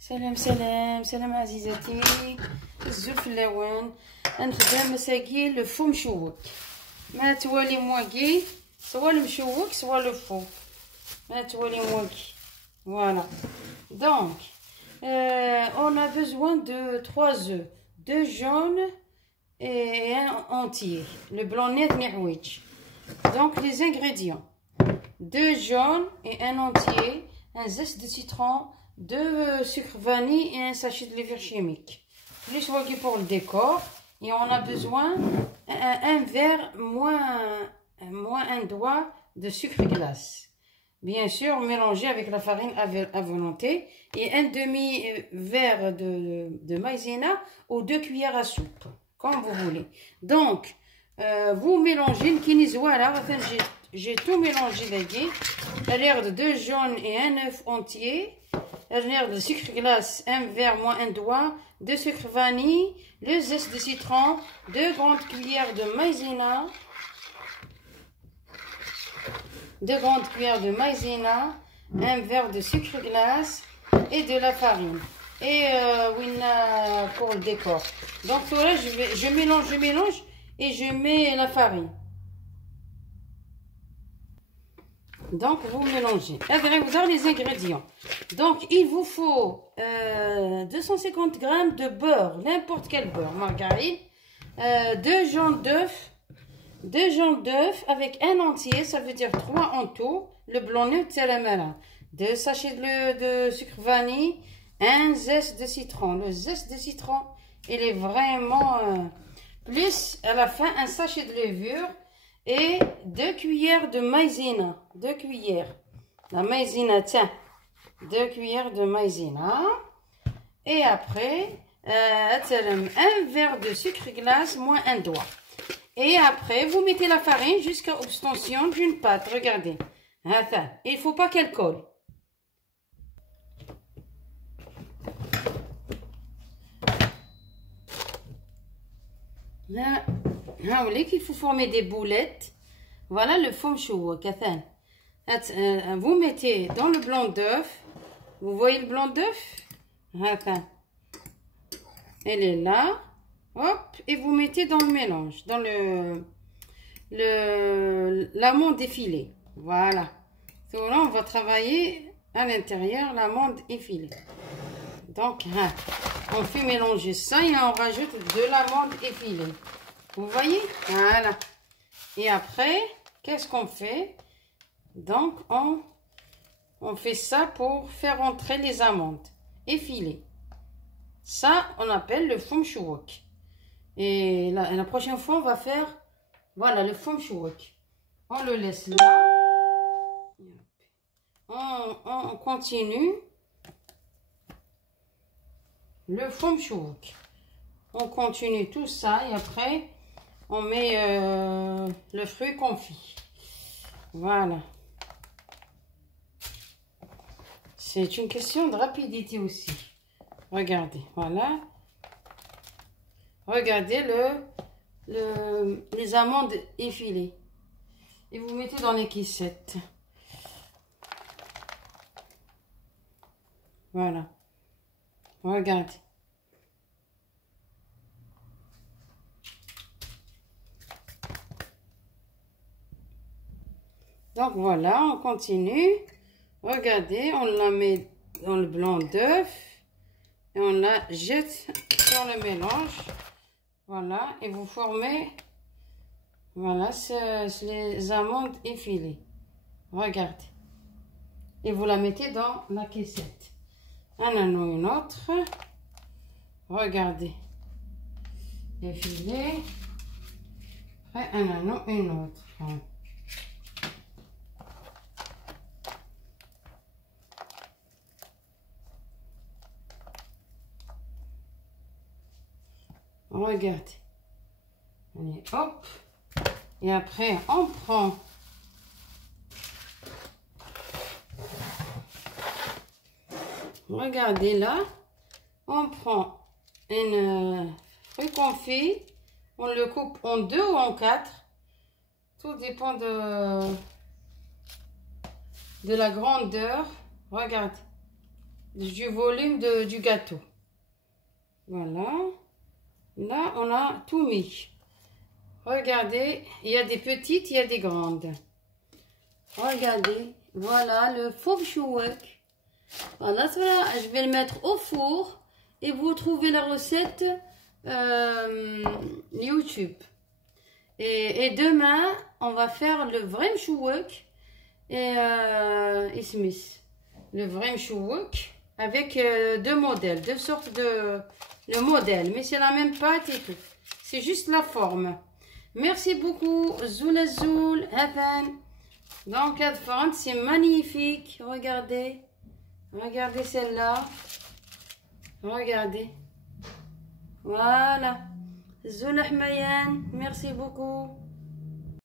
سلام سلام سلام عزيزتي. الزول في اللوان نخدم مساكي لو فو مشوك، ما توالي مواكي سوا المشوك سوا لو فو، ما توالي مواكي. Voilà. Donc, on a besoin de 3 œufs, 2 jaunes et un entier. Le blanc net n'ihouich. Donc, les ingrédients: 2 jaunes et un entier, un zeste de citron, 2 sucre vanille et un sachet de levure chimique. Plus wagui pour le décor. Et on a besoin un verre moins un doigt de sucre glace. Bien sûr, mélangé avec la farine à volonté et un demi-verre de maïzena ou 2 cuillères à soupe, comme vous voulez. Donc, vous mélangez le kinizouala. J'ai tout mélangé d'ailleurs. L'air de 2 jaunes et un œuf entier. L'air de sucre glace, un verre moins un doigt, 2 sucre vanille, le zeste de citron, 2 grandes cuillères de maïzena. 2 grandes cuillères de maïzena, un verre de sucre glace et de la farine. Et pour le décor. Donc là, je mélange et je mets la farine. Donc vous mélangez. Vous avez les ingrédients. Donc il vous faut 250 g de beurre, n'importe quel beurre, margarine, 2 jaunes d'œufs. 2 jaunes d'œufs avec un entier, ça veut dire 3 en tout. Le blanc neutre, c'est la malin. 2 sachets de sucre vanille, un zeste de citron. Le zeste de citron, il est vraiment... plus, à la fin, un sachet de levure et 2 cuillères de maïzena. 2 cuillères. La maïzena, tiens. 2 cuillères de maïzena. Et après, un verre de sucre glace moins un doigt. Et après, vous mettez la farine jusqu'à obtention d'une pâte. Regardez. Il ne faut pas qu'elle colle. Là, vous voyez qu'il faut former des boulettes. Voilà le fond chouak. Vous mettez dans le blanc d'œuf. Vous voyez le blanc d'œuf? Elle est là. Hop, et vous mettez dans le mélange, dans l'amande effilée. Voilà. Donc là, on va travailler à l'intérieur l'amande effilée. Donc, on fait mélanger ça et on rajoute de l'amande effilée. Vous voyez? Voilà. Et après, qu'est-ce qu'on fait? Donc, on fait ça pour faire entrer les amandes effilées. Ça, on appelle le foum chouak. Et la prochaine fois, on va faire, voilà, le foum chouak. On le laisse là. On continue le foum chouak. On continue tout ça et après, on met le fruit confit. Voilà. C'est une question de rapidité aussi. Regardez, voilà. Regardez les amandes effilées. Et vous mettez dans les caissettes. Voilà. Regardez. Donc voilà, on continue. Regardez, on la met dans le blanc d'œuf. Et on la jette sur le mélange. Voilà, et vous formez, voilà, c'est les amandes effilées. Regardez. Et vous la mettez dans la caissette. Un anneau, une autre. Regardez. Effilé. Après, un anneau, une autre. Regardez. Allez, hop. Et après, on prend regardez là. On prend un fruit confit. On le coupe en 2 ou en 4. Tout dépend de la grandeur. Regardez. du volume du gâteau. Voilà. Là, on a tout mis. Regardez, il y a des petites, il y a des grandes. Regardez, voilà le fauve chouek. Voilà, je vais le mettre au four et vous trouvez la recette YouTube. Et demain, on va faire le vrai mchouek et Smith. Le vrai mchouek avec deux modèles, deux sortes de modèles, mais c'est la même pâte et tout. C'est juste la forme. Merci beaucoup, Zoul Azoul, Havan. Donc, c'est magnifique. Regardez. Regardez celle-là. Regardez. Voilà. Zoul Ahmayan, merci beaucoup.